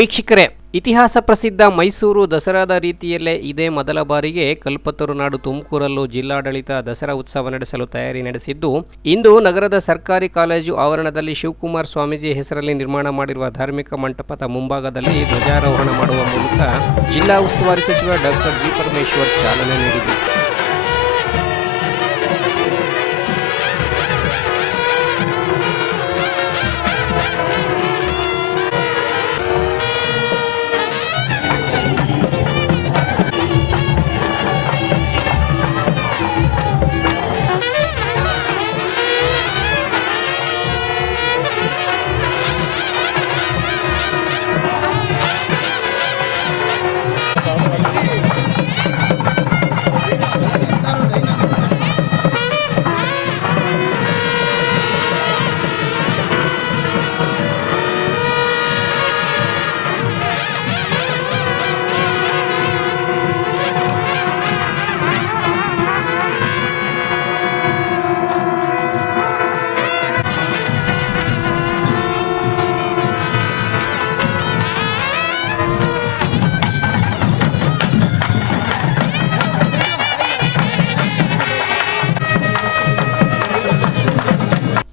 ವೀಕ್ಷಕರೇ, ಇತಿಹಾಸ ಪ್ರಸಿದ್ಧ ಮೈಸೂರು ದಸರಾದ ರೀತಿಯಲ್ಲೇ ಇದೇ ಮೊದಲ ಬಾರಿಗೆ ಕಲ್ಪತರು ನಾಡು ತುಮಕೂರಲ್ಲೂ ಜಿಲ್ಲಾಡಳಿತ ದಸರಾ ಉತ್ಸವ ನಡೆಸಲು ತಯಾರಿ ನಡೆಸಿದ್ದು, ಇಂದು ನಗರದ ಸರ್ಕಾರಿ ಕಾಲೇಜು ಆವರಣದಲ್ಲಿ ಶಿವಕುಮಾರ್ ಸ್ವಾಮೀಜಿ ಹೆಸರಲ್ಲಿ ನಿರ್ಮಾಣ ಮಾಡಿರುವ ಧಾರ್ಮಿಕ ಮಂಟಪದ ಮುಂಭಾಗದಲ್ಲಿ ಧ್ವಜಾರೋಹಣ ಮಾಡುವ ಮೂಲಕ ಜಿಲ್ಲಾ ಉಸ್ತುವಾರಿ ಸಚಿವ ಡಾಕ್ಟರ್ ಜಿ ಪರಮೇಶ್ವರ್ ಚಾಲನೆ ನೀಡಿದರು.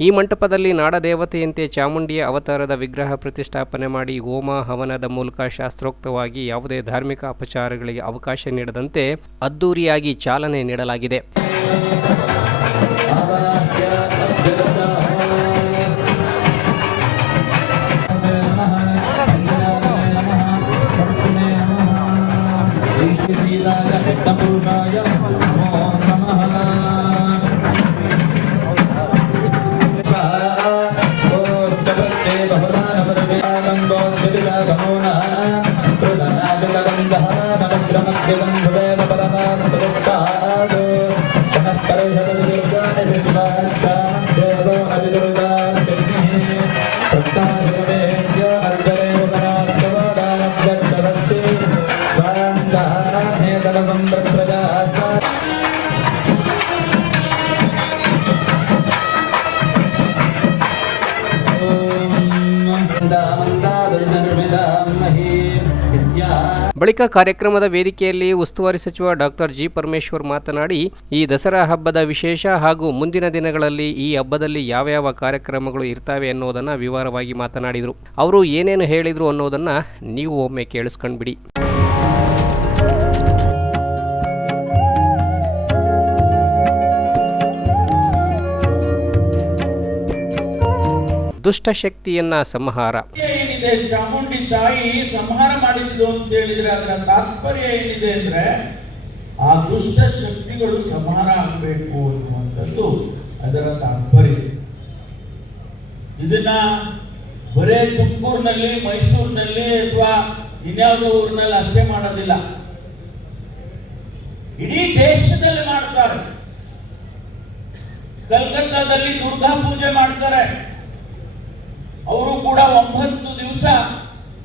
ಈ ಮಂಟಪದಲ್ಲಿ ನಾಡದೇವತೆಯಂತೆ ಚಾಮುಂಡಿಯ ಅವತಾರದ ವಿಗ್ರಹ ಪ್ರತಿಷ್ಠಾಪನೆ ಮಾಡಿ ಹೋಮ ಹವನದ ಮೂಲಕ ಶಾಸ್ತ್ರೋಕ್ತವಾಗಿ ಯಾವುದೇ ಧಾರ್ಮಿಕ ಅಪಚಾರಗಳಿಗೆ ಅವಕಾಶ ನೀಡದಂತೆ ಅದ್ದೂರಿಯಾಗಿ ಚಾಲನೆ ನೀಡಲಾಗಿದೆ. ಬಳಿಕ ಕಾರ್ಯಕ್ರಮದ ವೇದಿಕೆಯಲ್ಲಿ ಉಸ್ತುವಾರಿ ಸಚಿವ ಡಾಕ್ಟರ್ ಜಿ ಪರಮೇಶ್ವರ್ ಮಾತನಾಡಿ, ಈ ದಸರಾ ಹಬ್ಬದ ವಿಶೇಷ ಹಾಗೂ ಮುಂದಿನ ದಿನಗಳಲ್ಲಿ ಈ ಹಬ್ಬದಲ್ಲಿ ಯಾವ ಯಾವ ಕಾರ್ಯಕ್ರಮಗಳು ಇರ್ತವೆ ಅನ್ನೋದನ್ನು ವಿವರವಾಗಿ ಮಾತನಾಡಿದರು. ಅವರು ಏನೇನು ಹೇಳಿದರು ಅನ್ನೋದನ್ನು ನೀವು ಒಮ್ಮೆ ಕೇಳಿಸ್ಕೊಂಡ್ಬಿಡಿ. ದುಷ್ಟಶಕ್ತಿಯನ್ನ ಸಂಹಾರ. ಚಾಮುಂಡಿ ತಾಯಿ ಸಂಹಾರ ಮಾಡಿದ್ದು ಅಂತ ಹೇಳಿದ್ರೆ ಅದರ ತಾತ್ಪರ್ಯ ಏನಿದೆ ಅಂದ್ರೆ ಆ ದುಷ್ಟ ಶಕ್ತಿಗಳು ಸಂಹಾರ ಆಗಬೇಕು ಅನ್ನುವಂಥದ್ದು ಅದರ ತಾತ್ಪರ್ಯ. ಇದನ್ನ ಬರೇ ತುಮಕೂರಿನಲ್ಲಿ, ಮೈಸೂರಿನಲ್ಲಿ ಅಥವಾ ಇನ್ಯಾವುದೋ ಊರಿನಲ್ಲಿ ಅಷ್ಟೇ ಮಾಡೋದಿಲ್ಲ. ಇಡೀ ದೇಶದಲ್ಲಿ ಮಾಡ್ತಾರೆ. ಕಲ್ಕತ್ತಾದಲ್ಲಿ ದುರ್ಗಾ ಪೂಜೆ ಮಾಡ್ತಾರೆ. ಅವರು ಕೂಡ ಒಂಬತ್ತು ದಿವಸ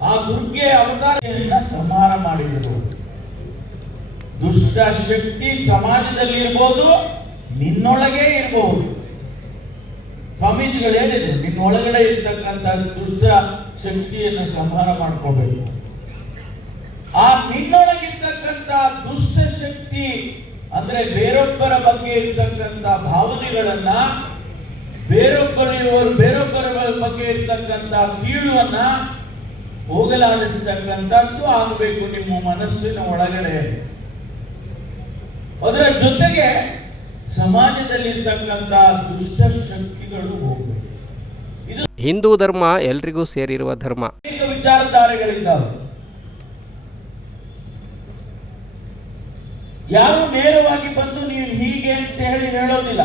ಆ ದುರ್ಗೆ ಅವತಾರನ್ನ ಸಂಹಾರ ಮಾಡಿದರು. ದುಷ್ಟ ಶಕ್ತಿ ಸಮಾಜದಲ್ಲಿ ಇರ್ಬೋದು, ನಿನ್ನೊಳಗೆ ಇರಬಹುದು ಸ್ವಾಮೀಜಿಗಳು ಹೇಳಿದ್ರು, ನಿನ್ನೊಳಗಡೆ ಇರ್ತಕ್ಕಂಥ ದುಷ್ಟ ಶಕ್ತಿಯನ್ನು ಸಂಹಾರ ಮಾಡ್ಕೋಬೇಕು. ಆ ನಿನ್ನೊಳಗಿರ್ತಕ್ಕಂಥ ದುಷ್ಟ ಶಕ್ತಿ ಅಂದ್ರೆ ಬೇರೊಬ್ಬರ ಬಗ್ಗೆ ಇರ್ತಕ್ಕಂಥ ಭಾವನೆಗಳನ್ನ ಬೇರೊಬ್ಬರ ಬೇರೊಬ್ಬರ ಬಗ್ಗೆ ಇರ್ತಕ್ಕಂಥ ಕೀಳುವನ್ನ ಹೋಗಲಾಡಿಸ್ತಕ್ಕಂಥದ್ದು ಆಗಬೇಕು ನಿಮ್ಮ ಮನಸ್ಸಿನ ಒಳಗಡೆ. ಅದರ ಜೊತೆಗೆ ಸಮಾಜದಲ್ಲಿರ್ತಕ್ಕಂಥ ದುಷ್ಟ ಶಕ್ತಿಗಳು ಹೋಗಬೇಕು. ಇದು ಹಿಂದೂ ಧರ್ಮ ಎಲ್ರಿಗೂ ಸೇರಿರುವ ಧರ್ಮ. ವಿಚಾರಧಾರೆಗಳಿಂದ ವಿಚಾರಧಾರೆಗಳಿದ್ದಾವೆ. ಯಾರು ನೇರವಾಗಿ ಬಂದು ನೀವು ಹೀಗೆ ಅಂತ ಹೇಳಿ ಹೇಳೋದಿಲ್ಲ.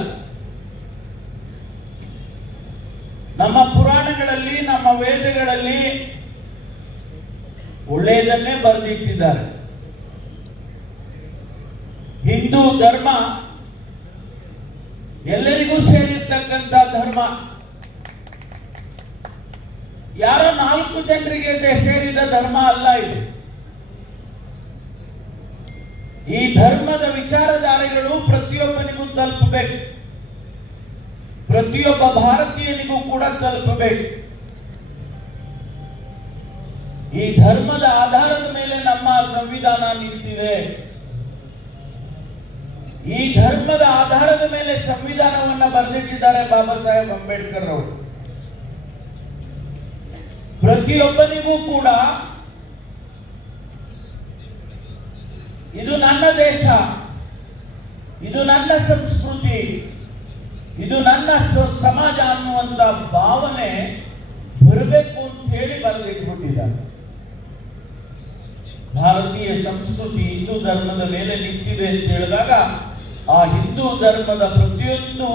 ನಮ್ಮ ಪುರಾಣಗಳಲ್ಲಿ, ನಮ್ಮ ವೇದಗಳಲ್ಲಿ ಒಳ್ಳೆಯದನ್ನೇ ಬರೆದಿಟ್ಟಿದ್ದಾರೆ. ಹಿಂದೂ ಧರ್ಮ ಎಲ್ಲರಿಗೂ ಸೇರಿರ್ತಕ್ಕಂಥ ಧರ್ಮ. ಯಾರ ನಾಲ್ಕು ಜನರಿಗೆ ಸೇರಿದ ಧರ್ಮ ಅಲ್ಲ ಇದು. ಈ ಧರ್ಮದ ವಿಚಾರಧಾರೆಗಳು ಪ್ರತಿಯೊಬ್ಬನಿಗೂ ತಲುಪಬೇಕು. ಪ್ರತಿಯೊಬ್ಬ ಭಾರತೀಯನಿಗೂ ಕೂಡ ತಲುಪಬೇಕು. ಈ ಧರ್ಮದ ಆಧಾರದ ಮೇಲೆ ನಮ್ಮ ಸಂವಿಧಾನ ನಿಂತಿದೆ. ಈ ಧರ್ಮದ ಆಧಾರದ ಮೇಲೆ ಸಂವಿಧಾನವನ್ನ ಬರೆದಿಟ್ಟಿದ್ದಾರೆ ಬಾಬಾ ಸಾಹೇಬ್ ಅಂಬೇಡ್ಕರ್ ಅವರು. ಪ್ರತಿಯೊಬ್ಬನಿಗೂ ಕೂಡ ಇದು ನನ್ನ ದೇಶ, ಇದು ನನ್ನ ಸಂಸ್ಕೃತಿ. ಇದು ನನ್ನ ಸಮಾಜ ಅನ್ನುವಂತ ಭಾವನೆ ಬರಬೇಕು ಅಂತ ಹೇಳಿ ಬರೆದಿಟ್ಬಿಟ್ಟಿದ್ದಾರೆ. ಭಾರತೀಯ ಸಂಸ್ಕೃತಿ ಹಿಂದೂ ಧರ್ಮದ ಮೇಲೆ ನಿಂತಿದೆ ಅಂತ ಹೇಳಿದಾಗ ಆ ಹಿಂದೂ ಧರ್ಮದ ಪ್ರತಿಯೊಂದು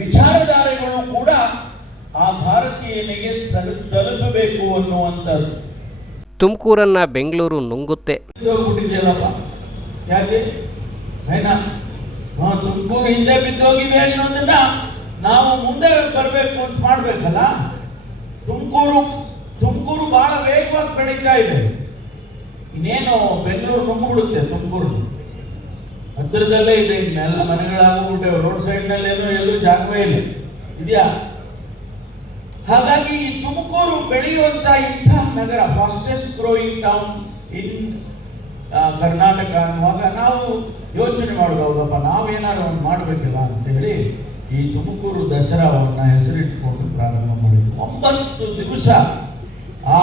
ವಿಚಾರಧಾರೆಗಳು ಕೂಡ ಆ ಭಾರತೀಯನಿಗೆ ತಲುಪಬೇಕು ಅನ್ನುವಂಥದ್ದು. ತುಮಕೂರನ್ನ ಬೆಂಗಳೂರು ನುಂಗುತ್ತೆ. ಯಾಕೆ? ತುಮಕೂರು ಹಿಂದೆ ಬಿದ್ದೋಗಿದೆ ಅನ್ನೋದನ್ನ ನಾವು ಮುಂದೆ ಬರಬೇಕು ಅಂತ ಮಾಡಬೇಕಲ್ಲ? ತುಮಕೂರು ತುಮಕೂರು ಬಹಳ ವೇಗವಾಗಿ ಬೆಳೀತಾ ಇದೆ. ಇನ್ನೇನು ಬೆಂಗಳೂರು ನುಂಗ್ಬಿಡುತ್ತೆ ತುಮಕೂರು? ಹತ್ತಿರದಲ್ಲೇ ಇದೆ, ಇನ್ನೆಲ್ಲ ಮನೆಗಳಾಗ್ಬಿಟ್ಟೆ ರೋಡ್ ಸೈಡ್ನಲ್ಲೇನೋ ಎಲ್ಲೂ ಜಾಗವೇ ಇಲ್ಲ. ಇದೆಯಾ? ಹಾಗಾಗಿ ತುಮಕೂರು ಬೆಳೆಯುವಂತ ಇಂಥ ನಗರ fastest growing town in Karnataka ಅನ್ನುವಾಗ ನಾವು ಯೋಚನೆ ಮಾಡೋದು ಹೌದಪ್ಪ ನಾವೇನಾದ್ರು ಒಂದು ಮಾಡಬೇಕಲ್ಲ ಅಂತೇಳಿ ಈ ತುಮಕೂರು ದಸರಾವನ್ನ ಹೆಸರಿಟ್ಕೊಂಡು ಪ್ರಾರಂಭ ಮಾಡಿದ್ವಿ ಒಂಬತ್ತು ದಿವಸ ಆ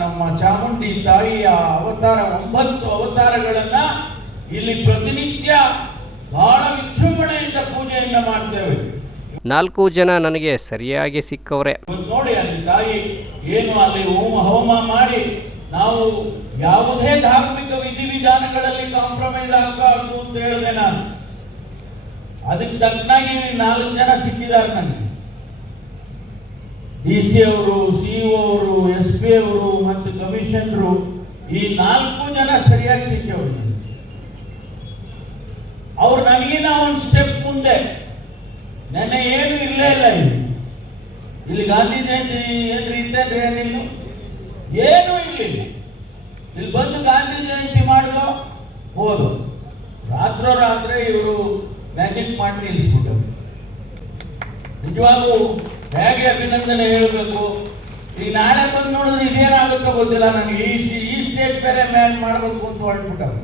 ನಮ್ಮ ಚಾಮುಂಡಿ ತಾಯಿಯ ಅವತಾರ ಒಂಬತ್ತು ಅವತಾರಗಳನ್ನ ಇಲ್ಲಿ ಪ್ರತಿನಿತ್ಯ ಬಹಳ ವಿಜೃಂಭಣೆಯಿಂದ ಪೂಜೆಯನ್ನ ಮಾಡ್ತೇವೆ. ನಾಲ್ಕು ಜನ ನನಗೆ ಸರಿಯಾಗಿ ಸಿಕ್ಕವ್ರೆ. ನೋಡಿ ಅಲ್ಲಿ ತಾಯಿ ಏನು ಅಲ್ಲಿ ಹೋಮ ಹೋಮ ಮಾಡಿ ನಾವು ಯಾವುದೇ ಧಾರ್ಮಿಕ ವಿಧಿವಿಧಾನಗಳಲ್ಲಿ ಕಾಂಪ್ರಮೈಸ್ ಆಗಬಾರ್ದು ಅಂತ ಹೇಳಿದೆ ನಾನು. ಅದಕ್ಕೆ ತಕ್ಕನಾಗಿ ನಾಲ್ಕು ಜನ ಸಿಕ್ಕಿದ್ದಾರೆ ನನಗೆ. ಡಿ ಸಿ ಅವರು ಸಿಇಒ ಅವರು ಎಸ್ ಪಿ ಅವರು ಮತ್ತು ಕಮಿಷನರು ಈ ನಾಲ್ಕು ಜನ ಸರಿಯಾಗಿ ಸಿಕ್ಕವರು ನನಗೆ. ಅವ್ರು ನನಗಿನ ಒಂದು ಸ್ಟೆಪ್ ಮುಂದೆ. ನೆನ್ನೆ ಏನು ಇರಲೇ ಇಲ್ಲ ಇಲ್ಲಿ. ಗಾಂಧಿ ಜಯಂತಿ ಏನು ಇತ್ತೇನ್ರಿ ಏನಿಲ್ಲ. ಏನೂ ಇಲ್ಲಿ? ಇಲ್ಲಿ ಬಂದು ಗಾಂಧಿ ಜಯಂತಿ ಮಾಡಲು ಹೋದು. ರಾತ್ರೋ ರಾತ್ರಿ ಇವರು ಮ್ಯಾಜಿಕ್ ಮಾಡಿ ನಿಲ್ಲಿಸ್ಬಿಟ್ಟರು. ನಿಜವಾಗೂ ಹೇಗೆ ಅಭಿನಂದನೆ ಹೇಳಬೇಕು? ಈಗ ನಾಳೆ ಬಂದು ನೋಡಿದ್ರೆ ಇದೇನಾಗುತ್ತೋ ಗೊತ್ತಿಲ್ಲ. ನನಗೆ ಈ ಈ ಸ್ಟೇಜ್ ಬೇರೆ ಮ್ಯಾನ್ ಮಾಡಬೇಕು ಅಂತ ಹೊರಟ್ಬಿಟ್ಟಾರೆ.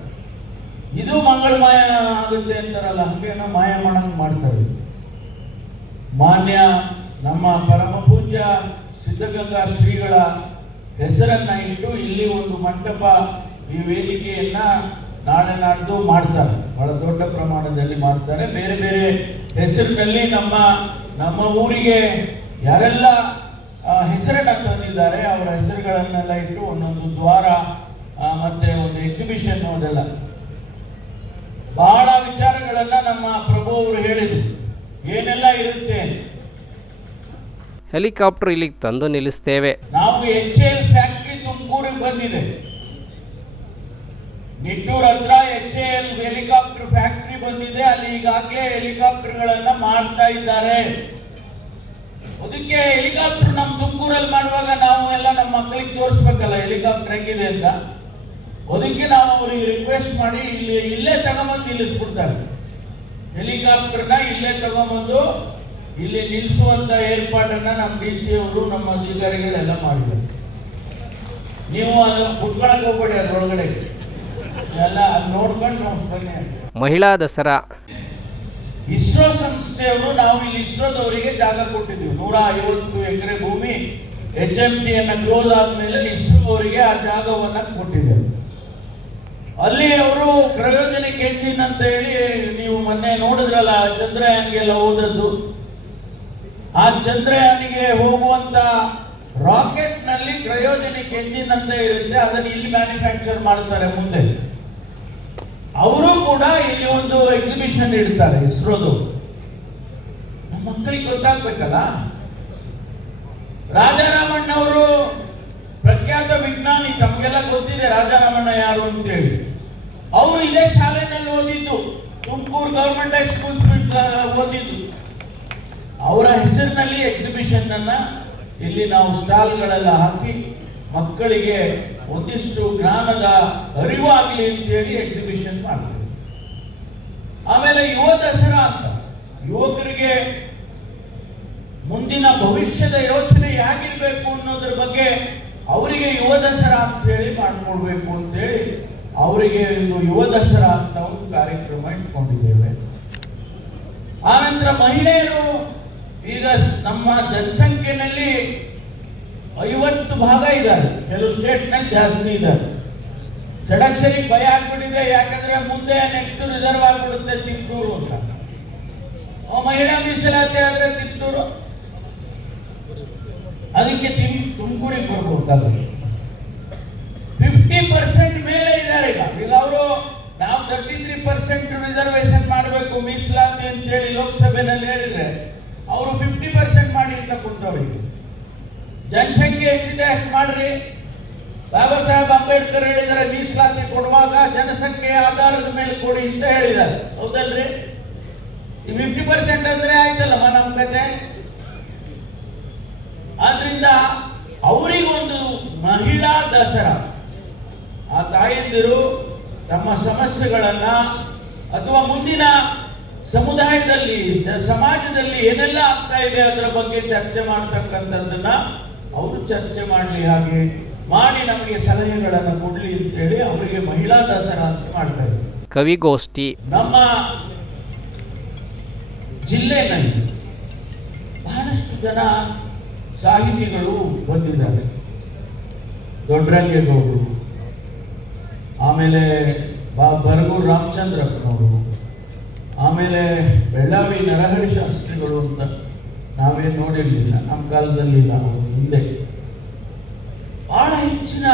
ಇದು ಮಂಗಳಮಯ ಆಗುತ್ತೆ ಅಂತಾರಲ್ಲ, ಹಂಗೇನೋ ಮಾಯ ಮಾಡಂಗ್ ಮಾಡ್ತಾರೆ ಮಾನ್ಯ ನಮ್ಮ ಪರಮ ಪೂಜ್ಯ ಸಿದ್ಧಗಂಗಾ ಶ್ರೀಗಳ ಹೆಸರನ್ನ ಇಟ್ಟು ಇಲ್ಲಿ ಒಂದು ಮಂಟಪ ಈ ವೇದಿಕೆಯನ್ನ ನಾಳೆ ನಾಡ್ದು ಮಾಡ್ತಾರೆ. ಬಹಳ ದೊಡ್ಡ ಪ್ರಮಾಣದಲ್ಲಿ ಮಾಡ್ತಾರೆ. ಬೇರೆ ಬೇರೆ ಹೆಸರಿನಲ್ಲಿ ನಮ್ಮ ನಮ್ಮ ಊರಿಗೆ ಯಾರೆಲ್ಲ ಹೆಸರನ್ನ ತಂದಿದ್ದಾರೆ, ಅವರ ಹೆಸರುಗಳನ್ನೆಲ್ಲ ಇಟ್ಟು ಒಂದೊಂದು ದ್ವಾರ ಮತ್ತೆ ಒಂದು ಎಕ್ಸಿಬಿಷನ್ ಅದೆಲ್ಲ. ಬಹಳ ವಿಚಾರಗಳನ್ನ ನಮ್ಮ ಪ್ರಭು ಅವರು ಹೇಳಿದ್ರು. ಏನೆಲ್ಲ ಇರುತ್ತೆ? ಹೆಲಿಕಾಪ್ಟರ್ ಇಲ್ಲಿಗೆ ತಂದು ನಿಲ್ಲಿಸ್ತೇವೆ. ನಾವು ಎಚ್ ಎಲ್ ಫ್ಯಾಕ್ಟ್ರಿ ತುಮಕೂರಿಗೆ ಬಂದಿದೆ. ನಿಟ್ಟೂರ್ ಹತ್ರ ಎಚ್ ಎಲ್ ಹೆಲಿಕಾಪ್ಟರ್ ಫ್ಯಾಕ್ಟ್ರಿ ಬಂದಿದೆ. ಅಲ್ಲಿ ಈಗಾಗಲೇ ಹೆಲಿಕಾಪ್ಟರ್ಗಳನ್ನ ಮಾಡ್ತಾ ಇದ್ದಾರೆ. ಅದಕ್ಕೆ ಹೆಲಿಕಾಪ್ಟರ್ ನಮ್ಮ ತುಮಕೂರಲ್ಲಿ ಮಾಡುವಾಗ ನಾವು ಎಲ್ಲ ನಮ್ಮ ಮಕ್ಕಳಿಗೆ ತೋರಿಸ್ಬೇಕಲ್ಲ ಹೆಲಿಕಾಪ್ಟರ್ ಹೆಂಗಿದೆ ಅಂತ. ಅದಕ್ಕೆ ನಾವು ಅವರಿಗೆ ರಿಕ್ವೆಸ್ಟ್ ಮಾಡಿ ಇಲ್ಲಿ, ಇಲ್ಲೇ ತಗೊಂಬಂದು ನಿಲ್ಲಿಸ್ಬಿಡ್ತಾರೆ. ಹೆಲಿಕಾಪ್ಟರ್ನ ಇಲ್ಲೇ ತಗೊಂಬಂದು ಇಲ್ಲಿ ನಿಲ್ಲಿಸುವಂತ ಏರ್ಪಾಟನ್ನ ನಮ್ಮ ಡಿ ಸಿ ಅವರು ನಮ್ಮ ಅಧಿಕಾರಿಗಳೆಲ್ಲ ಮಾಡಿದ್ದಾರೆ. ನೀವು ಅದನ್ನು ಕುತ್ಕೊಳಕ್ ಹೋಗ್ಬೇಡಿ ಅದ್ರೊಳಗಡೆ. ಎಲ್ಲ ನೋಡ್ಕೊಂಡು ನಾವು ಬನ್ನಿ ಮಹಿಳಾ ದಸರಾ. ಇಸ್ರೋ ಸಂಸ್ಥೆಯವರು ನಾವು ಇಲ್ಲಿ ಇಸ್ರೋದವರಿಗೆ ಜಾಗ ಕೊಟ್ಟಿದ್ದೀವಿ. ನೂರ ಐವತ್ತು ಎಕರೆ ಭೂಮಿ ಎಚ್ ಎಂ ಟಿ ಅನ್ನ ಕ್ಲೋಸ್ ಆದ್ಮೇಲೆ ಇಸ್ರೋ ಅವರಿಗೆ ಆ ಜಾಗವನ್ನ ಕೊಟ್ಟಿದ್ದೇವೆ ಅಲ್ಲಿ ಅವರು ಕ್ರಯೋಜನಿಕ್ ಎಂಜಿನ್ ಅಂತ ಹೇಳಿ ನೀವು ಮೊನ್ನೆ ನೋಡಿದ್ರಲ್ಲ ಚಂದ್ರಯಾನ್ಗೆಲ್ಲ ಹೋದದ್ದು. ಆ ಚಂದ್ರಯಾನಿಗೆ ಹೋಗುವಂತ ರಾಕೆಟ್ನಲ್ಲಿ ಕ್ರಯೋಜನಿಕ್ ಎಂಜಿನ್ ಅಂತ ಇರುತ್ತೆ, ಅದನ್ನು ಇಲ್ಲಿ ಮ್ಯಾನುಫ್ಯಾಕ್ಚರ್ ಮಾಡ್ತಾರೆ ಮುಂದೆ. ಅವರು ಕೂಡ ಇಲ್ಲಿ ಒಂದು ಎಕ್ಸಿಬಿಷನ್ ಇಡ್ತಾರೆ, ಇಸ್ರೋದು. ಮಕ್ಕಳಿಗೆ ಗೊತ್ತಾಗ್ಬೇಕಲ್ಲ? ರಾಜಾರಾಮಣ್ಣ ಅವರು ಪ್ರಖ್ಯಾತ ವಿಜ್ಞಾನಿ, ತಮಗೆಲ್ಲ ಗೊತ್ತಿದೆ ರಾಜಾರಾಮಣ್ಣ ಯಾರು ಅಂತೇಳಿ. ಅವರು ಇದೇ ಶಾಲೆನಲ್ಲಿ ಓದಿದ್ದು, ತುಮಕೂರು ಗವರ್ಮೆಂಟ್ ಹೈಸ್ಕೂಲ್ ಓದಿದ್ದು. ಅವರ ಹೆಸರಿನಲ್ಲಿ ಎಕ್ಸಿಬಿಷನ್ ಅನ್ನ ಇಲ್ಲಿ ನಾವು ಸ್ಟಾಲ್ಗಳೆಲ್ಲ ಹಾಕಿ ಮಕ್ಕಳಿಗೆ ಒಂದಿಷ್ಟು ಜ್ಞಾನದ ಅರಿವಾಗಲಿ ಅಂತೇಳಿ ಎಕ್ಸಿಬಿಷನ್ ಮಾಡ್ತೀವಿ. ಆಮೇಲೆ ಯುವ ದಸರಾ ಅಂತ. ಯುವಕರಿಗೆ ಮುಂದಿನ ಭವಿಷ್ಯದ ಯೋಚನೆ ಹೇಗಿರ್ಬೇಕು ಅನ್ನೋದ್ರ ಬಗ್ಗೆ ಅವರಿಗೆ ಯುವ ದಸರಾ ಅಂತ ಹೇಳಿ ಮಾಡ್ಕೊಡ್ಬೇಕು ಅಂತೇಳಿ ಅವರಿಗೆ ಒಂದು ಯುವ ದಸರಾ ಅಂತ ಒಂದು ಕಾರ್ಯಕ್ರಮ ಇಟ್ಕೊಂಡಿದ್ದೇವೆ. ಆನಂತರ ಮಹಿಳೆಯರು ಈಗ ನಮ್ಮ ಜನಸಂಖ್ಯೆನಲ್ಲಿ ಐವತ್ತು ಭಾಗ ಇದ್ದಾರೆ. ಕೆಲವು ಸ್ಟೇಟ್ನಲ್ಲಿ ಜಾಸ್ತಿ ಇದ್ದಾರೆ. ಷಡಕ್ಷರಿ ಭಯ ಆಗ್ಬಿಟ್ಟಿದೆ, ಯಾಕಂದ್ರೆ ಮುಂದೆ ನೆಕ್ಸ್ಟ್ ರಿಸರ್ವ್ ಆಗ್ಬಿಡುತ್ತೆ ತಿಪ್ಟೂರು ಅಂತ. ಮಹಿಳಾ ಮೀಸಲಾತಿ ಆದ್ರೆ ತಿಪ್ಟೂರು ಅದಕ್ಕೆ ತಿಮ್ ತುಮಕೂರಿಗೆ ಬರ್ಬೋದು ಫಿಫ್ಟಿ ಪರ್ಸೆಂಟ್ ಮೇಲೆ ಇದ್ದಾರೆ ಈಗ. ಈಗ ಅವರು ನಾವು ತರ್ಟಿ ತ್ರೀ ಪರ್ಸೆಂಟ್ ರಿಸರ್ವೇಶನ್ ಮಾಡಬೇಕು ಮೀಸಲಾತಿ ಅಂತೇಳಿ ಲೋಕಸಭೆನಲ್ಲಿ ಹೇಳಿದ್ರೆ ಅವರು ಫಿಫ್ಟಿ ಪರ್ಸೆಂಟ್ ಮಾಡಿ ಅಂತ ಕೊಟ್ಟವರಿಗೆ. ಜನಸಂಖ್ಯೆ ಎಷ್ಟಿದೆ ಅಷ್ಟು ಮಾಡ್ರಿ. ಬಾಬಾ ಸಾಹೇಬ್ ಅಂಬೇಡ್ಕರ್ ಹೇಳಿದರೆ ಮೀಸಲಾತಿ ಕೊಡುವಾಗ ಜನಸಂಖ್ಯೆಯ ಆಧಾರದ ಮೇಲೆ ಕೊಡಿ ಅಂತ ಹೇಳಿದ್ದಾರೆ. ಹೌದಲ್ರಿ? ಫಿಫ್ಟಿ ಪರ್ಸೆಂಟ್ ಅಂದ್ರೆ ಆಯ್ತಲ್ಲಮ್ಮ ನಮ್ಮ ಕತೆ? ಆದ್ರಿಂದ ಅವರಿಗೊಂದು ಮಹಿಳಾ ದಸರಾ. ಆ ತಾಯಂದಿರು ತಮ್ಮ ಸಮಸ್ಯೆಗಳನ್ನ ಅಥವಾ ಮುಂದಿನ ಸಮುದಾಯದಲ್ಲಿ ಸಮಾಜದಲ್ಲಿ ಏನೆಲ್ಲ ಆಗ್ತಾ ಇದೆ ಅದರ ಬಗ್ಗೆ ಚರ್ಚೆ ಮಾಡ್ತಕ್ಕಂಥದ್ದನ್ನ ಅವರು ಚರ್ಚೆ ಮಾಡಲಿ ಹಾಗೆ ಮಾಡಿ ನಮಗೆ ಸಲಹೆಗಳನ್ನು ಕೊಡಲಿ ಅಂತೇಳಿ ಅವರಿಗೆ ಮಹಿಳಾ ದಸರಾ ಅಂತ ಮಾಡ್ತಾ ಇದ್ದಾರೆ ಕವಿಗೋಷ್ಠಿ. ನಮ್ಮ ಜಿಲ್ಲೆನಲ್ಲಿ ಬಹಳಷ್ಟು ಜನ ಸಾಹಿತಿಗಳು ಬಂದಿದ್ದಾರೆ. ದೊಡ್ಡರಂಗೇಗೌಡರು ಆಮೇಲೆ ಬ ಬರಗೂರು ರಾಮಚಂದ್ರಪ್ಪನವರು ಆಮೇಲೆ ಬೆಳ್ಳಾವಿ ನರಹರಿ ಶಾಸ್ತ್ರಿಗಳು ಅಂತ ನಾವೇನು ನೋಡಿರಲಿಲ್ಲ ನಮ್ಮ ಕಾಲದಲ್ಲಿ ನಾವು ಹಿಂದೆ. ಬಹಳ ಹೆಚ್ಚಿನ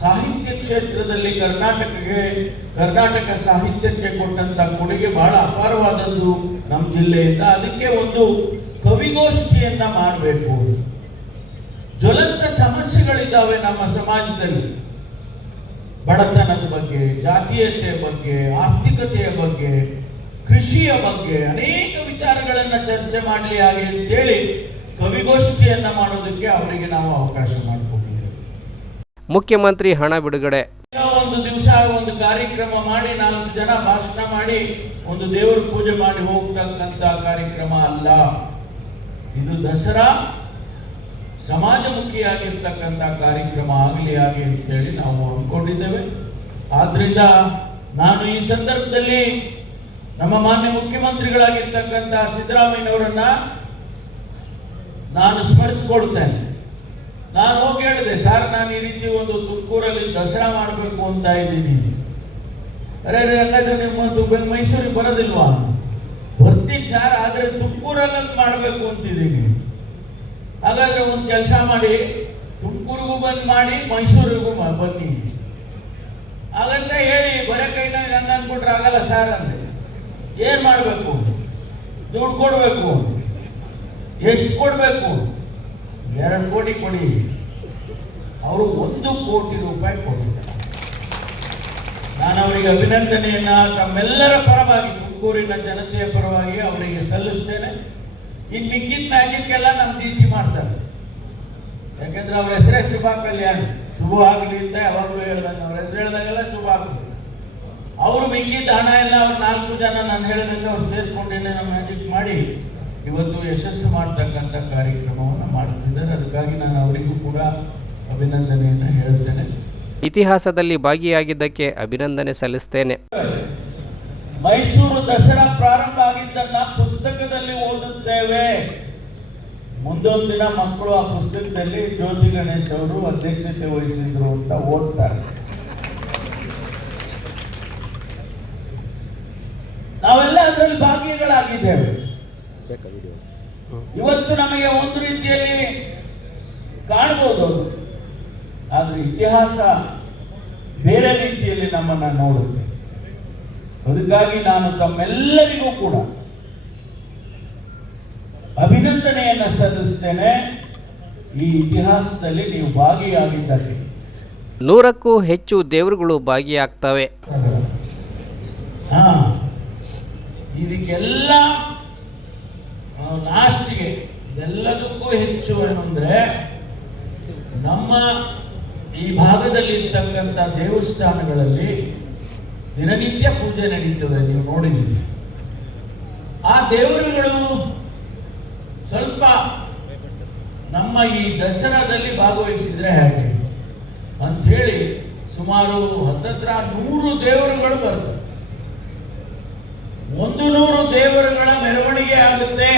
ಸಾಹಿತ್ಯ ಕ್ಷೇತ್ರದಲ್ಲಿ ಕರ್ನಾಟಕಕ್ಕೆ, ಕರ್ನಾಟಕ ಸಾಹಿತ್ಯಕ್ಕೆ ಕೊಟ್ಟಂತ ಕೊಡುಗೆ ಬಹಳ ಅಪಾರವಾದದ್ದು ನಮ್ಮ ಜಿಲ್ಲೆಯಿಂದ. ಅದಕ್ಕೆ ಒಂದು ಕವಿಗೋಷ್ಠಿಯನ್ನ ಮಾಡಬೇಕು. ಜ್ವಲಂತ ಸಮಸ್ಯೆಗಳಿದ್ದಾವೆ ನಮ್ಮ ಸಮಾಜದಲ್ಲಿ. ಬಡತನದ ಬಗ್ಗೆ ಜಾತೀಯತೆ ಬಗ್ಗೆ ಆರ್ಥಿಕತೆಯ ಬಗ್ಗೆ ಕೃಷಿಯ ಬಗ್ಗೆ ಅನೇಕ ವಿಚಾರಗಳನ್ನು ಚರ್ಚೆ ಮಾಡಲಿ ಹಾಗೆ ಅಂತೇಳಿ ಕವಿಗೋಷ್ಠಿಯನ್ನ ಮಾಡೋದಕ್ಕೆ ಅವರಿಗೆ ನಾವು ಅವಕಾಶ ಮಾಡಿಕೊಟ್ಟಿದ್ದೇವೆ. ಮುಖ್ಯಮಂತ್ರಿ ಹಣ ಬಿಡುಗಡೆ. ಒಂದು ದಿವಸ ಒಂದು ಕಾರ್ಯಕ್ರಮ ಮಾಡಿ ನಾಲ್ಕು ಜನ ಭಾಷಣ ಮಾಡಿ ಒಂದು ದೇವರ ಪೂಜೆ ಮಾಡಿ ಹೋಗ್ತಕ್ಕಂಥ ಕಾರ್ಯಕ್ರಮ ಅಲ್ಲ. ಇದು ದಸರಾ ಸಮಾಜಮುಖಿಯಾಗಿರ್ತಕ್ಕಂಥ ಕಾರ್ಯಕ್ರಮ ಆಗಲಿ ಆಗಲಿ ಅಂತೇಳಿ ನಾವು ಅಂದ್ಕೊಂಡಿದ್ದೇವೆ. ಆದ್ರಿಂದ ನಾನು ಈ ಸಂದರ್ಭದಲ್ಲಿ ನಮ್ಮ ಮಾನ್ಯ ಮುಖ್ಯಮಂತ್ರಿಗಳಾಗಿರ್ತಕ್ಕಂಥ ಸಿದ್ದರಾಮಯ್ಯನವರನ್ನ ನಾನು ಸ್ಮರಿಸ್ಕೊಳ್ತೇನೆ. ನಾನು ಹೋಗಿ ಹೇಳಿದೆ, ಸರ್, ನಾನು ಈ ರೀತಿ ಒಂದು ತುಮಕೂರಲ್ಲಿ ದಸರಾ ಮಾಡಬೇಕು ಅಂತ ಇದ್ದೀನಿ. ಅರೆ ಹಂಗಾದ್ರೆ ನಿಮ್ಮದು ಬೆ- ಮೈಸೂರಿಗೆ ಬರೋದಿಲ್ವಾ? ಬರ್ತೀನಿ ಸರ್, ಆದ್ರೆ ತುಮಕೂರಲ್ಲಿ ಮಾಡಬೇಕು ಅಂತಿದ್ದೀನಿ. ಹಾಗಾದ್ರೆ ಒಂದು ಕೆಲಸ ಮಾಡಿ, ತುಮಕೂರಿಗೂ ಬಂದು ಮಾಡಿ, ಮೈಸೂರಿಗೂ ಬನ್ನಿ. ಹಾಗಂತ ಹೇಳಿ, ಬರೇ ಕೈನಾಗ ಅಂದ್ಕೊಟ್ರೆ ಆಗಲ್ಲ ಸರ್ ಅಂದೆ ಏನು ಮಾಡಬೇಕು? ದುಡ್ಡು ಕೊಡಬೇಕು. ಎಷ್ಟು ಕೊಡಬೇಕು? ಎರಡು ಕೋಟಿ ಕೊಡಿ. ಅವರು ಒಂದು ಕೋಟಿ ರೂಪಾಯಿ ಕೊಟ್ಟಿದ್ದಾರೆ ನಾನು ಅವರಿಗೆ ಅಭಿನಂದನೆಯನ್ನ, ತಮ್ಮೆಲ್ಲರ ಪರವಾಗಿ, ತುಮಕೂರಿನ ಜನತೆಯ ಪರವಾಗಿ ಅವರಿಗೆ ಸಲ್ಲಿಸ್ತೇನೆ. ಇನ್ನು ಮಿಕ್ಕಿದ ಮ್ಯಾಜಿಕ್ ಎಲ್ಲ ನಮ್ಮ ಡಿ ಸಿ ಮಾಡ್ತಾರೆ. ಯಾಕೆಂದ್ರೆ ಅವ್ರ ಹೆಸರೇ ಶುಭ ಕಲ್ಯಾಣ್. ಶುಭ ಆಗಲಿ ಅಂತ ಯಾವಾಗಲೂ ಹೇಳ್ದಂಗೆ ಅವ್ರ ಹೆಸರು ಹೇಳಿದಾಗೆಲ್ಲ ಶುಭ ಆಗ್ತದೆ ಅವರು ಮಿಕ್ಕಿದ್ದ ಹಣ ಎಲ್ಲ ಅವ್ರು ನಾಲ್ಕು ಜನ ನಾನು ಹೇಳಿದಂಗೆ ಅವ್ರು ಸೇರ್ಕೊಂಡೇನೆ ನಮ್ಮ ಮ್ಯಾಜಿಕ್ ಮಾಡಿ ಇವತ್ತು ಯಶಸ್ಸು ಮಾಡ್ತಕ್ಕಂಥ ಕಾರ್ಯಕ್ರಮವನ್ನು ಮಾಡ್ತಿದ್ದಾರೆ. ಅದಕ್ಕಾಗಿ ನಾನು ಅವರಿಗೂ ಕೂಡ ಅಭಿನಂದನೆಯನ್ನು ಹೇಳ್ತೇನೆ. ಇತಿಹಾಸದಲ್ಲಿ ಭಾಗಿಯಾಗಿದ್ದಕ್ಕೆ ಅಭಿನಂದನೆ ಸಲ್ಲಿಸ್ತೇನೆ. ಮೈಸೂರು ದಸರಾ ಪ್ರಾರಂಭ ಆಗಿದ್ದನ್ನು ಓದುತ್ತೇವೆ ಮುಂದೊಂದು ದಿನ ಮಕ್ಕಳು ಆ ಪುಸ್ತಕದಲ್ಲಿ ಜ್ಯೋತಿ ಗಣೇಶ್ ಅವರು ಅಧ್ಯಕ್ಷತೆ ವಹಿಸಿದ್ರು ಅಂತ ಓದ್ತಾರೆ. ನಾವೆಲ್ಲ ಅದರಲ್ಲಿ ಭಾಗಿಗಳಾಗಿದ್ದೇವೆ. ಇವತ್ತು ನಮಗೆ ಒಂದು ರೀತಿಯಲ್ಲಿ ಕಾಣಬಹುದು ಆದ್ರೆ ಇತಿಹಾಸ ಬೇರೆ ರೀತಿಯಲ್ಲಿ ನಮ್ಮನ್ನ ನೋಡುತ್ತೆ. ಅದಕ್ಕಾಗಿ ನಾನು ತಮ್ಮೆಲ್ಲರಿಗೂ ಕೂಡ ಅಭಿನಂದನೆಯನ್ನ ಸಲ್ಲಿಸ್ತೇನೆ. ಈ ಇತಿಹಾಸದಲ್ಲಿ ನೀವು ಭಾಗಿಯಾಗಿದ್ದಾರೆ ನೂರಕ್ಕೂ ಹೆಚ್ಚು ದೇವರುಗಳು ಭಾಗಿಯಾಗ್ತವೆ. ಹಾ ಇದಕ್ಕೆಲ್ಲ ಲಾಸ್ಟ್ಗೆ ಇದೆಲ್ಲದಕ್ಕೂ ಹೆಚ್ಚು ಏನಂದ್ರೆ ನಮ್ಮ ಈ ಭಾಗದಲ್ಲಿ ಇರ್ತಕ್ಕಂಥ ದೇವಸ್ಥಾನಗಳಲ್ಲಿ ದಿನನಿತ್ಯ ಪೂಜೆ ನಡೀತದೆ ನೀವು ನೋಡಿದ್ದೀರಿ. ಆ ದೇವರುಗಳು ಸ್ವಲ್ಪ ನಮ್ಮ ಈ ದಸರಾದಲ್ಲಿ ಭಾಗವಹಿಸಿದ್ರೆ ಹೇಗೆ? ಹೇಳಿ ಸುಮಾರು ಹತ್ತತ್ರ ನೂರು ದೇವರುಗಳು ಬರ್ತವೆ. ಒಂದು ನೂರು ದೇವರುಗಳ ಮೆರವಣಿಗೆ ಆಗುತ್ತೆ.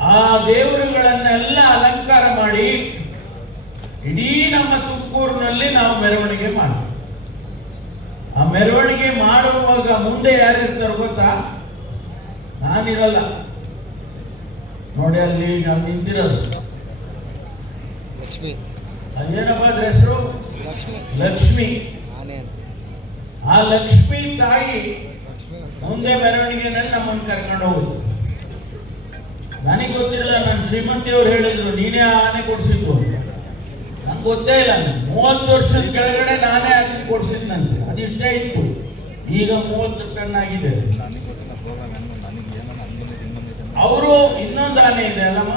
ಆ ದೇವರುಗಳನ್ನೆಲ್ಲ ಅಲಂಕಾರ ಮಾಡಿ ಇಡೀ ನಮ್ಮ ತುಮಕೂರಿನಲ್ಲಿ ನಾವು ಮೆರವಣಿಗೆ ಮಾಡ್ತೀವಿ. ಆ ಮೆರವಣಿಗೆ ಮಾಡುವಾಗ ಮುಂದೆ ಯಾರಿರ್ತಾರೋ ಗೊತ್ತಾ? ನಾನಿರಲ್ಲ. ನೋಡಿ ಅಲ್ಲಿ ನಾನು ನಿಂತಿರೋದು. ಲಕ್ಷ್ಮಿ. ಅದೇನಪ್ಪ ಅದ್ರ ಹೆಸರು? ಲಕ್ಷ್ಮಿ. ಆ ಲಕ್ಷ್ಮಿ ತಾಯಿ ಮುಂದೆ ಮೆರವಣಿಗೆನಲ್ಲಿ ನಮ್ಮನ್ನು ಕರ್ಕೊಂಡು ಹೋಗುದು. ನನಗೆ ಗೊತ್ತಿರಲ್ಲ ನನ್ನ ಶ್ರೀಮಂತಿಯವ್ರು ಹೇಳಿದ್ರು ನೀನೇ ಆ ಆನೆ ಕೊಡ್ಸಿದ್ದು ಅಂತ. ನಂಗೆ ಗೊತ್ತೇ ಇಲ್ಲ ಮೂವತ್ತು ವರ್ಷದ ಕೆಳಗಡೆ ನಾನೇ ಅದನ್ನು ಕೊಡಿಸಿದ್ನಂತೆ ಅದಿಷ್ಟೇ ಇತ್ತು. ಈಗ ಮೂವತ್ತು ಟನ್ ಆಗಿದೆ. ಅವರು ಇನ್ನೊಂದು ಆನೆ ಇದೆ ಅಲ್ಲಮ್ಮ?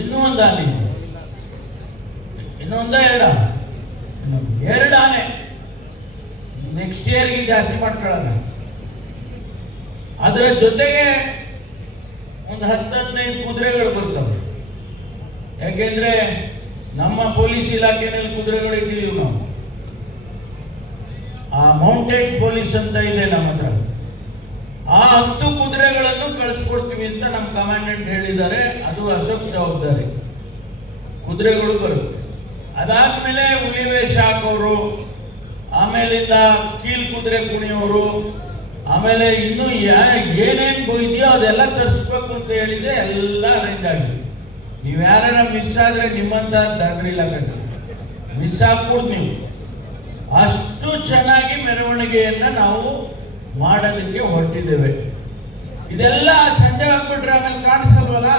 ಇನ್ನೂ ಒಂದು ಆನೆ ಇದೆ ಇನ್ನೊಂದ ಎರಡ ಎರಡು ಆನೆ ನೆಕ್ಸ್ಟ್ ಇಯರ್ಗೆ ಜಾಸ್ತಿ ಮಾಡ್ಕೊಳ್ಳೋಣ. ಅದರ ಜೊತೆಗೆ ಒಂದು ಹತ್ತು ಹದಿನೈದು ಕುದುರೆಗಳು ಬರ್ತವೆ. ಯಾಕೆಂದ್ರೆ ನಮ್ಮ ಪೊಲೀಸ್ ಇಲಾಖೆಯಲ್ಲಿ ಕುದುರೆಗಳು ಇಟ್ಟಿದ್ದೀವಿ ನಾವು. ಆ ಮೌಂಟೇನ್ ಪೊಲೀಸ್ ಅಂತ ಇದೆ ನಮ್ಮ ಹತ್ರ. ಆ ಹತ್ತು ಕುದುರೆಗಳನ್ನು ಕಳಿಸ್ಕೊಡ್ತೀವಿ ಅಂತ ನಮ್ಮ ಕಮಾಂಡೆಂಟ್ ಹೇಳಿದ್ದಾರೆ. ಅದು ಅಶೋಕ್ ಜವಾಬ್ದಾರಿ. ಕುದುರೆಗಳು ಬರುತ್ತೆ. ಅದಾದ್ಮೇಲೆ ಹುಲಿ ವೇಷ ಹಾಕೋರು ಆಮೇಲಿಂದ ಕೀಲ್ ಕುದುರೆ ಕುಣಿಯೋರು, ಆಮೇಲೆ ಇನ್ನು ಏನೇನ್ ಇದೆಯೋ ಅದೆಲ್ಲ ತರಿಸ್ಬೇಕು ಅಂತ ಹೇಳಿದ್ರೆ ಎಲ್ಲ ಅರೇಂಜ್ ಆಗಿದೆ. ನೀವು ಯಾರ ಮಿಸ್ ಆದರೆ ನಿಮ್ಮಂತ ದಂಡ್ರಿಲ್ಲ ಕಣ್ರಿ ಮಿಸ್ ಆಗ್ಬಿಡ್ದು ನೀವು. ಅಷ್ಟು ಚೆನ್ನಾಗಿ ಮೆರವಣಿಗೆಯನ್ನು ನಾವು ಮಾಡೋದಕ್ಕೆ ಹೊರಟಿದ್ದೇವೆ. ಇದೆಲ್ಲ ಸಂಜೆ ಆಗ್ಬಿಟ್ರೆ ಆಮೇಲೆ ಕಾಣಿಸಲ್ವಲ್ಲ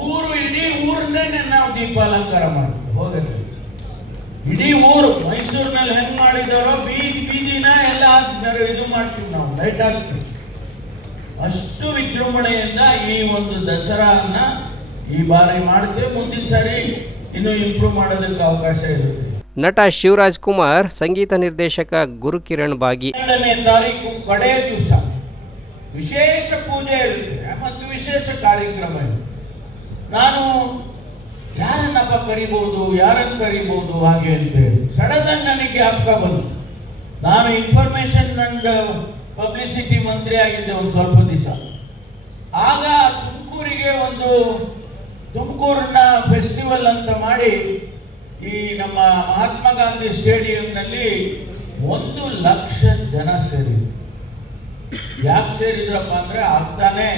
ಊರು, ಇಡೀ ಊರನ್ನೇ ನಾವು ದೀಪಾಲಂಕಾರ ಮಾಡ್ತೀವಿ. ಹೋಗುತ್ತೆ. ಇಡೀ ಊರು, ಮೈಸೂರಿನಲ್ಲಿ ಹೆಂಗ್ ಮಾಡಿದಾರೋ ಬೀದಿ, ಬೀದಿನ ಎಲ್ಲ ಇದು ಮಾಡ್ತೀವಿ ನಾವು. ಲೈಟ್ ಹಾಕ್ತೀವಿ ಅಷ್ಟು ವಿಜೃಂಭಣೆಯಿಂದ ಈ ಒಂದು ದಸರಾನ್ನ ಈ ಬಾರಿ ಮಾಡ್ತೇವೆ. ಮುಂದಿನ ಸಾರಿ ಇನ್ನು ಇಂಪ್ರೂವ್ ಮಾಡೋದಕ್ಕೆ ಅವಕಾಶ ಇರುತ್ತೆ ನಟ ಶಿವರಾಜ್ ಕುಮಾರ್, ಸಂಗೀತ ನಿರ್ದೇಶಕ ಗುರುಕಿರಣ್ ಬಾಗಿ. ತಾರೀಕು ಕಡೆಯ ದಿವಸ. ವಿಶೇಷ ಪೂಜೆ ಮತ್ತು ವಿಶೇಷ ಕಾರ್ಯಕ್ರಮ ಇರುತ್ತೆ. ನಾನು ಯಾರನ್ನಪ್ಪ ಕರಿಬಹುದು ಯಾರನ್ನು ಕರಿಬಹುದು ಹಾಗೆ ಅಂತೇಳಿ ಸಡನ್ ನನಗೆ ಅಪ್ಪ ಬಂತು ನಾನು ಇನ್ಫಾರ್ಮೇಶನ್ ಅಂಡ್ ಪಬ್ಲಿಸಿಟಿ ಮಂತ್ರಿ ಆಗಿದ್ದೆ ಒಂದು ಸ್ವಲ್ಪ ದಿವಸ. ಆಗ ತುಮಕೂರಿಗೆ ಒಂದು ತುಮಕೂರಿನ ಫೆಸ್ಟಿವಲ್ ಅಂತ ಮಾಡಿ ಈ ನಮ್ಮ ಮಹಾತ್ಮ ಗಾಂಧಿ ಸ್ಟೇಡಿಯಂನಲ್ಲಿ ಒಂದು ಲಕ್ಷ ಜನ ಸೇರಿ ಯಾಕೆ ಸೇರಿದ್ರಪ್ಪ ಅಂದ್ರೆ ಆಗ್ತಾನೆ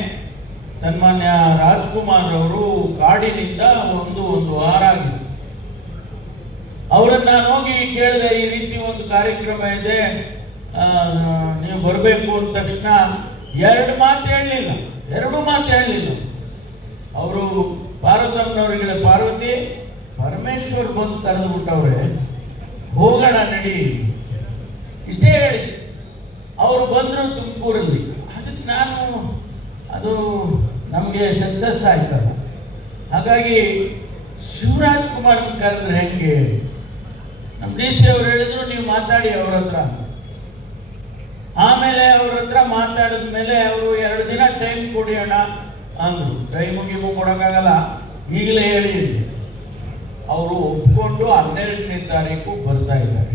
ಸನ್ಮಾನ್ಯ ರಾಜ್ಕುಮಾರ್ ಅವರು ಕಾಡಿನಿಂದ ಒಂದು ಒಂದು ವಾರ ಆಗಿತ್ತು ಅವರನ್ನು ನಾನು ಹೋಗಿ ಕೇಳಿದೆ ಈ ರೀತಿ ಒಂದು ಕಾರ್ಯಕ್ರಮ ಇದೆ ನೀವು ಬರಬೇಕು ಅಂದ ತಕ್ಷಣ ಎರಡು ಮಾತು ಹೇಳಲಿಲ್ಲ ಎರಡು ಮಾತು ಹೇಳಲಿಲ್ಲ ಅವರು ಪಾರ್ವತಮ್ಮನವರಿಗೆ ಪಾರ್ವತಿ ಪರಮೇಶ್ವರ್ ಬಂದು ಕರೆದು ಬಿಟ್ಟವ್ರೆ ಹೋಗೋಣ ನಡಿ. ಇಷ್ಟೇ ಹೇಳಿ, ಅವರು ಬಂದರು ತುಮಕೂರಲ್ಲಿ. ಅದಕ್ಕೆ ನಾನು, ಅದು ನಮಗೆ ಸಕ್ಸಸ್ ಆಯ್ತಲ್ಲ ಹಾಗಾಗಿ ಶಿವರಾಜ್ ಕುಮಾರ್ ಕರೆದ್ರೆ ಹೆಂಗೆ, ನಮ್ಮ ಡಿ ಸಿ ಅವ್ರು ಹೇಳಿದ್ರು, ನೀವು ಮಾತಾಡಿ ಅವ್ರ ಹತ್ರ. ಆಮೇಲೆ ಅವ್ರ ಹತ್ರ ಮಾತಾಡಿದ ಮೇಲೆ ಅವರು ಎರಡು ದಿನ ಟೈಮ್ ಕೊಡಿ ಅಣ್ಣ ಅಂದರು. ಟೈಮು ಗೀಮು ಕೊಡೋಕ್ಕಾಗಲ್ಲ, ಈಗಲೇ ಹೇಳಿ ಅವರು ಒಪ್ಕೊಂಡು ಹನ್ನೆರಡನೇ ತಾರೀಕು ಬರ್ತಾ ಇದ್ದಾರೆ.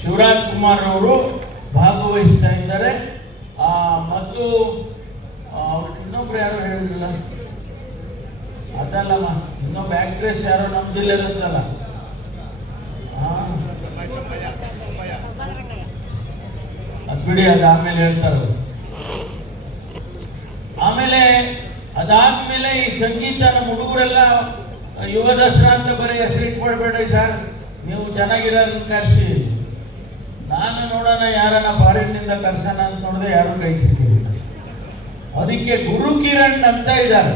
ಶಿವರಾಜ್ ಕುಮಾರ್ ಅವರು ಭಾಗವಹಿಸ್ತಾ ಇದ್ದಾರೆ. ಮತ್ತು ಅವ್ರಿಗೆ ಇನ್ನೊಬ್ರು ಯಾರು ಹೇಳಿದ್ರಲ್ಲ? ಅದಲ್ಲಮ್ಮ ಇನ್ನೊಬ್ಬ ಆಕ್ಟ್ರೆಸ್ ಯಾರೋ ನಮ್ದಿಲ್ಲ ಅದು ಬಿಡಿ, ಅದು ಆಮೇಲೆ ಹೇಳ್ತಾರೆ. ಆಮೇಲೆ ಅದಾದ್ಮೇಲೆ ಈ ಸಂಗೀತ ನಮ್ಮ ಹುಡುಗರೆಲ್ಲ ಯುವ ದಸರಾ ಅಂತ ಬರೀ ಹೆಸರು ಇಟ್ಕೊಳ್ಬೇಡ್ರಿ ಸರ್. ನೀವು ಚೆನ್ನಾಗಿರೋದನ್ನ ಕರೆಸಿ. ನಾನು ನೋಡೋಣ ಯಾರನ್ನ ಫಾರಿನ್ನಿಂದ ಕರ್ಸೋಣ ಅಂತ ನೋಡಿದೆ ಯಾರು ಕೈ ಸಿಕ್ಕಿಲ್ಲ ಅದಕ್ಕೆ ಗುರು ಕಿರಣ್ ಅಂತ ಇದ್ದಾರೆ.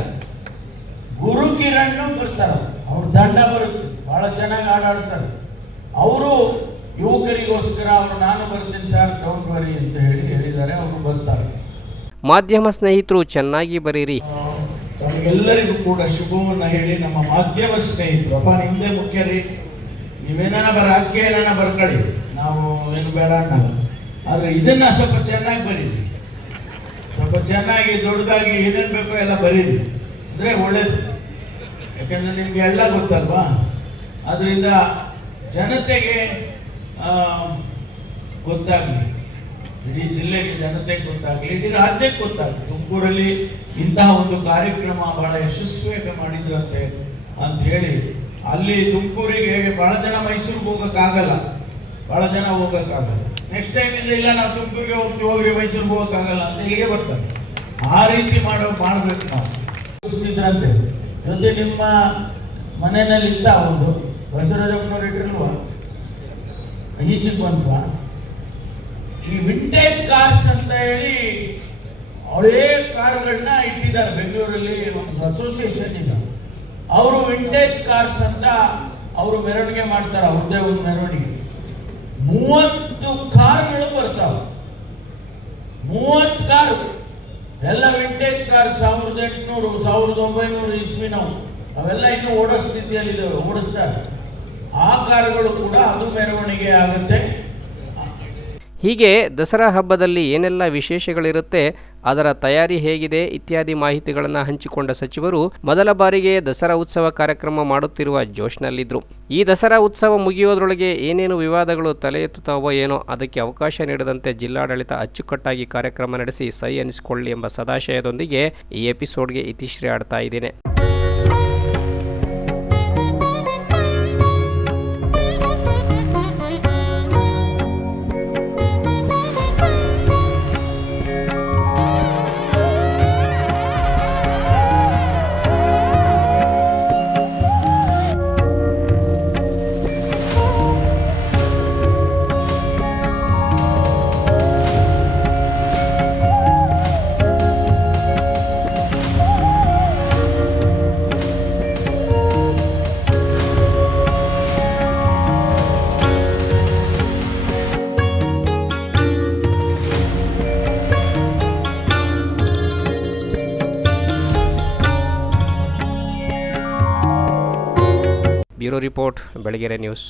ಗುರು ಕಿರಣ್ ಬರ್ತಾರೆ ಅವ್ರ ದಂಡ ಬರುತ್ತೆ. ಬಹಳ ಚೆನ್ನಾಗಿ ಆಡಾಡ್ತಾರೆ. ಅವರು ಯುವಕರಿಗೋಸ್ಕರ ಅವರು ನಾನು ಬರ್ತೀನಿ ಸರ್ ಡೌಟ್ ವರಿ ಅಂತ ಹೇಳಿ ಹೇಳಿದ್ದಾರೆ. ಅವರು ಬರ್ತಾರೆ. ಮಾಧ್ಯಮ ಸ್ನೇಹಿತರು ಚೆನ್ನಾಗಿ ಬರೀರಿ. ತಮಗೆಲ್ಲರಿಗೂ ಕೂಡ ಶುಭವನ್ನು ಹೇಳಿ ನಮ್ಮ ಮಾಧ್ಯಮ ಸ್ನೇಹಿತರು. ಅಪ್ಪ, ನಿಮ್ದೇ ಮುಖ್ಯ ರೀ. ನೀವೇನಾನ ಬರ, ರಾಜಕೀಯ ಏನಾನ ಬರ್ಕೊಳ್ಳಿ. ನಾವು ಏನು ಬೇಡ ಅನ್ನಲ್ಲ. ಆದರೆ ಇದನ್ನ ಸ್ವಲ್ಪ ಚೆನ್ನಾಗಿ ಬರೀರಿ. ಸ್ವಲ್ಪ ಚೆನ್ನಾಗಿ, ದೊಡ್ಡದಾಗಿ ಏನೇನು ಬೇಕೋ ಎಲ್ಲ ಬರೀರಿ. ಅಂದರೆ ಒಳ್ಳೇದು. ಯಾಕಂದ್ರೆ ನಿಮಗೆ ಎಲ್ಲ ಗೊತ್ತಲ್ವಾ? ಅದರಿಂದ ಜನತೆಗೆ ಗೊತ್ತಾಗಲಿ. ಇಡೀ ಜಿಲ್ಲೆಗೆ ಜನತೆಗೆ ಗೊತ್ತಾಗಲಿ, ಇಡೀ ರಾಜ್ಯಕ್ಕೆ ಗೊತ್ತಾಗಲಿ. ತುಮಕೂರಲ್ಲಿ ಇಂತಹ ಒಂದು ಕಾರ್ಯಕ್ರಮ ಬಹಳ ಯಶಸ್ವಿಯಾಗಿ ಮಾಡಿದ್ರಂತೆ ಅಂತ ಹೇಳಿ ಅಲ್ಲಿ ತುಮಕೂರಿಗೆ ಬಹಳ ಜನ ಮೈಸೂರಿಗೆ ಹೋಗೋಕ್ಕಾಗಲ್ಲ ಬಹಳ ಜನ ಹೋಗೋಕ್ಕಾಗಲ್ಲ. ನೆಕ್ಸ್ಟ್ ಟೈಮ್ ಇಲ್ಲ ಇಲ್ಲ ನಾವು ತುಮಕೂರಿಗೆ ಹೋಗ್ತೀವಿ ಹೋಗ್ರಿ ಮೈಸೂರಿಗೆ ಹೋಗೋಕ್ಕಾಗಲ್ಲ ಅಂತ ಇಲ್ಲಿಗೆ ಬರ್ತಾರೆ. ಆ ರೀತಿ ಮಾಡೋ ಮಾಡ್ಬೇಕು ನಾವು. ಇದ್ರಂತೆ ಜೊತೆ ನಿಮ್ಮ ಮನೆಯಲ್ಲಿ ಇದ್ದ ಒಂದು ಬಸವರಾಜಪ್ಪನವ್ರು ಇಟ್ಟಿಲ್ವಾ ಈಚೆಗೆ ಬಂದ್ವಾ? ಈ ವಿಂಟೇಜ್ ಕಾರ್ಸ್ ಅಂತ ಹೇಳಿ ಹಳೇ ಕಾರ್ಗಳನ್ನ ಇಟ್ಟಿದ್ದಾರೆ. ಬೆಂಗಳೂರಲ್ಲಿ ಒಂದು ಅಸೋಸಿಯೇಷನ್ ಇದೆ. ಅವರು ವಿಂಟೇಜ್ ಕಾರ್ಸ್ ಅಂತ ಅವರು ಮೆರವಣಿಗೆ ಮಾಡ್ತಾರೆ, ಅವ್ರದ್ದೇ ಒಂದು ಮೆರವಣಿಗೆ. ಮೂವತ್ತು ಕಾರ್ಗಳು ಬರ್ತಾವೆ. ಮೂವತ್ತು ಕಾರು ಎಲ್ಲ ವಿಂಟೇಜ್ ಕಾರ್ ಸಾವಿರದ ಎಂಟುನೂರು, ಸಾವಿರದ ಒಂಬೈನೂರು ಇಸ್ವಿನವು ಅವೆಲ್ಲ ಇನ್ನೂ ಓಡೋ ಸ್ಥಿತಿಯಲ್ಲಿದ್ದಾವೆ ಓಡಿಸ್ತಾರೆ. ಆ ಕಾರುಗಳು ಕೂಡ ಅದು ಮೆರವಣಿಗೆ ಆಗುತ್ತೆ. ಹೀಗೆ ದಸರಾ ಹಬ್ಬದಲ್ಲಿ ಏನೆಲ್ಲ ವಿಶೇಷಗಳಿರುತ್ತೆ, ಅದರ ತಯಾರಿ ಹೇಗಿದೆ ಇತ್ಯಾದಿ ಮಾಹಿತಿಗಳನ್ನು ಹಂಚಿಕೊಂಡ ಸಚಿವರು ಮೊದಲ ಬಾರಿಗೆ ದಸರಾ ಉತ್ಸವ ಕಾರ್ಯಕ್ರಮ ಮಾಡುತ್ತಿರುವ ಜೋಶ್ನಲ್ಲಿದ್ದರು ಈ ದಸರಾ ಉತ್ಸವ ಮುಗಿಯೋದ್ರೊಳಗೆ ಏನೇನು ವಿವಾದಗಳು ತಲೆ ಎತ್ತುತ್ತಾವೋ ಏನೋ ಅದಕ್ಕೆ ಅವಕಾಶ ನೀಡದಂತೆ ಜಿಲ್ಲಾಡಳಿತ ಅಚ್ಚುಕಟ್ಟಾಗಿ ಕಾರ್ಯಕ್ರಮ ನಡೆಸಿ ಸೈ ಅನಿಸಿಕೊಳ್ಳಿ ಎಂಬ ಸದಾಶಯದೊಂದಿಗೆ ಈ ಎಪಿಸೋಡ್ಗೆ ಇತಿಶ್ರೀ ಆಡ್ತಾ ಇದ್ದೇನೆ. Report Belagere news